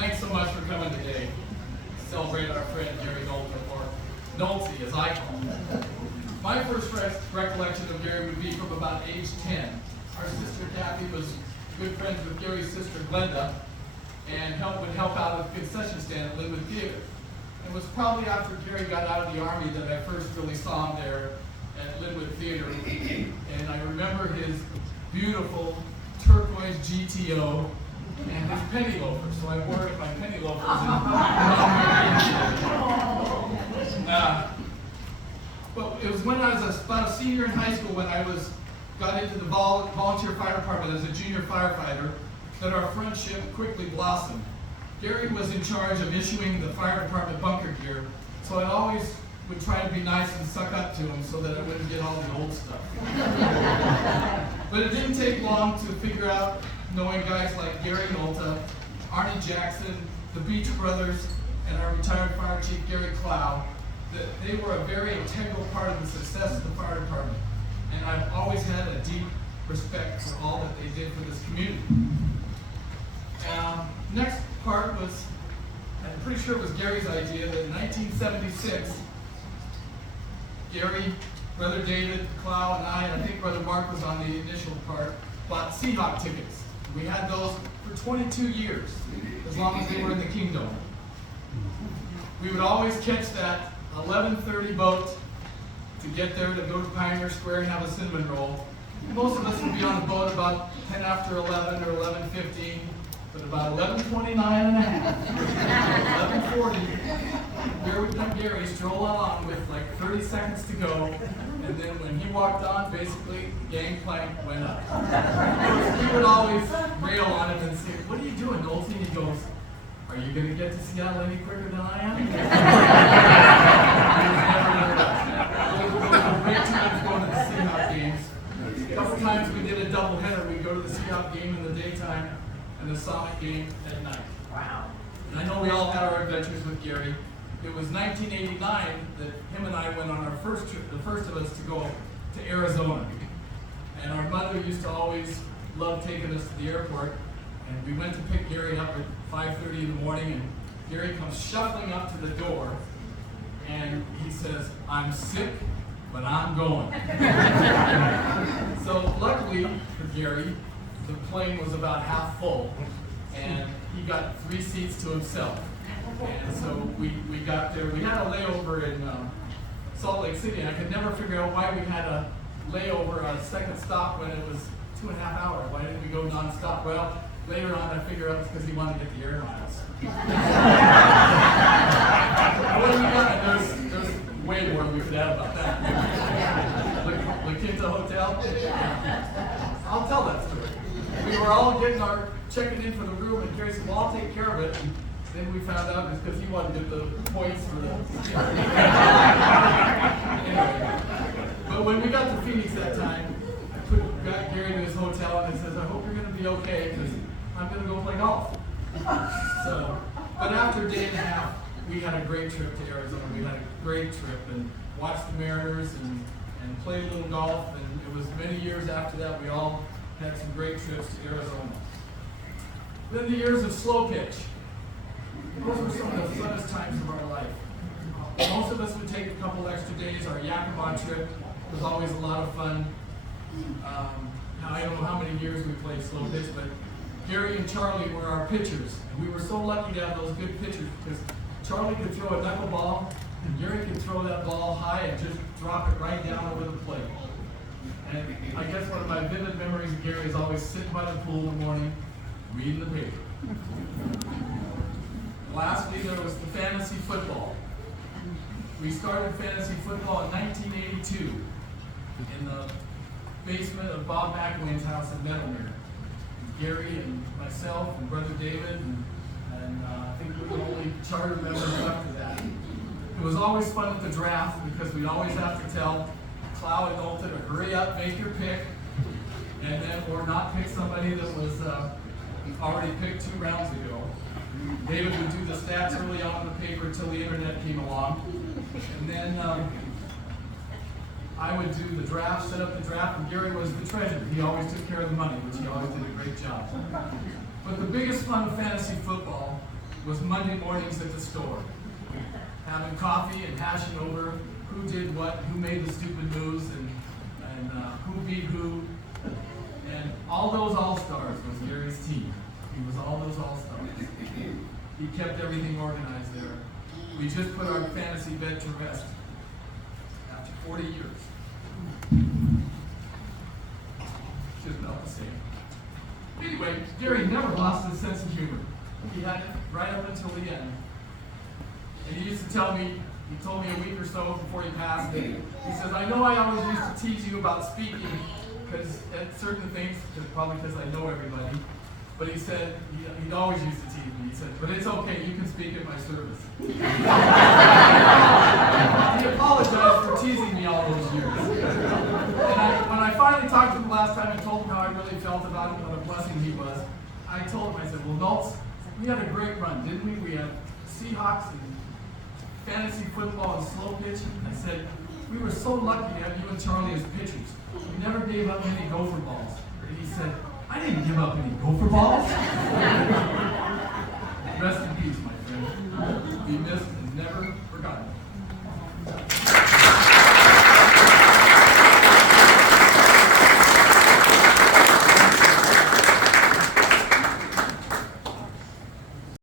Thanks so much for coming today to celebrate our friend Gary Nolta, or Nolta as I call him. My first recollection of Gary would be from about age 10. Our sister Kathy was good friends with Gary's sister Glenda and would help out at the concession stand at Linwood Theater. It was probably after Gary got out of the Army that I first really saw him there at Linwood Theater. And I remember his beautiful turquoise GTO and his penny loafers. So I wore my penny loafers but it was when I was about a senior in high school when I got into the volunteer fire department as a junior firefighter that our friendship quickly blossomed. Gary was in charge of issuing the fire department bunker gear, so I always would try to be nice and suck up to him so that I wouldn't get all the old stuff. But it didn't take long to figure out, knowing guys like Gary Nolta, Arnie Jackson, the Beach Brothers, and our retired fire chief Gary Clow, that they were a very integral part of the success of the fire department. And I've always had a deep respect for all that they did for this community. Next part was, I'm pretty sure it was Gary's idea, that in 1976, Gary, Brother David, Clow, and I think Brother Mark was on the initial part, bought Seahawk tickets. We had those for 22 years, as long as they were in the Kingdom. We would always catch that 11:30 boat to get there to go to Pioneer Square and have a cinnamon roll. Most of us would be on the boat about 10 after 11 or 11:15, but about 11:29 and a half, 11:40, where would come Gary stroll on with like 30 seconds to go, and then when he walked on, basically, the gangplank went up. He would always rail on him and say, "What are you doing, Nolta?" And he goes, "Are you going to get to Seattle any quicker than I am?" Those were great times going to the Seahawk games. A couple times we did a doubleheader. We'd go to the Seahawk game in the daytime and the Sonic game at night. Wow. And I know we all had our adventures with Gary. It was 1989 that him and I went on our first trip, the first of us to go to Arizona. And our mother used to always love taking us to the airport. And we went to pick Gary up at 5:30 in the morning, and Gary comes shuffling up to the door, and he says, "I'm sick, but I'm going." So luckily for Gary, the plane was about half full, and he got 3 seats to himself. And so we got there. We had a layover in Salt Lake City, and I could never figure out why we had a layover, a second stop, when it was 2.5 hours. Why didn't we go nonstop? Well, later on, I figured out it's because he wanted to get the air miles. What have we done? There's way more we could add about that. La Quinta Hotel? I'll tell that story. We were all checking in for the room, and Gary said, "Well, I'll take care of it." And then we found out it's because he wanted to get the points for the... Anyway, but when we got to Phoenix that time, I got Gary to his hotel, and he says, "I hope you're going to be okay, because I'm going to go play golf." So, but after a day and a half, we had a great trip to Arizona. We had a great trip and watched the Mariners and played a little golf. And it was many years after that we all had some great trips to Arizona. Then the years of slow pitch. Those were some of the funnest times of our life. Most of us would take a couple extra days. Our Yakima trip was always a lot of fun. Now, I don't know how many years we played slow pitch, but Gary and Charlie were our pitchers. And we were so lucky to have those good pitchers because Charlie could throw a knuckleball, and Gary could throw that ball high and just drop it right down over the plate. And I guess one of my vivid memories of Gary is always sitting by the pool in the morning, reading the paper. Lastly, there was the fantasy football. We started fantasy football in 1982 in the basement of Bob McElwain's house in Meadowmere. Gary and myself and Brother David and I think we were the only charter members after that. It was always fun at the draft because we'd always have to tell Clow and Nolta to hurry up, make your pick, and then or not pick somebody that was already picked 2 rounds ago. David would do the stats early on in the paper until the internet came along. And then I would do the draft, set up the draft, and Gary was the treasurer. He always took care of the money, which he always did a great job. But the biggest fun of fantasy football was Monday mornings at the store, having coffee and hashing over who did what, who made the stupid moves, and who beat who. And all those all-stars was Gary's team. He was all those all-stars. He kept everything organized there. We just put our fantasy bet to rest after 40 years. Just about the same. Anyway, Gary never lost his sense of humor. He had it right up until the end. And he used to tell me, he told me a week or so before he passed, he says, I know I always used to tease you about speaking, because at certain things, probably because I know everybody, but he said, he'd always used to tease me. He said, but it's okay, you can speak at my service. He apologized for teasing me all those years. And when I finally talked to him last time and told him how I really felt about him, what a blessing he was, I told him, I said, well, Nolta, we had a great run, didn't we? We had Seahawks and fantasy football and slow pitch. I said, we were so lucky to have you and Charlie as pitchers. We never gave up any gopher balls. And he said, I didn't give up any gopher balls. Rest in peace, my friend. Be missed.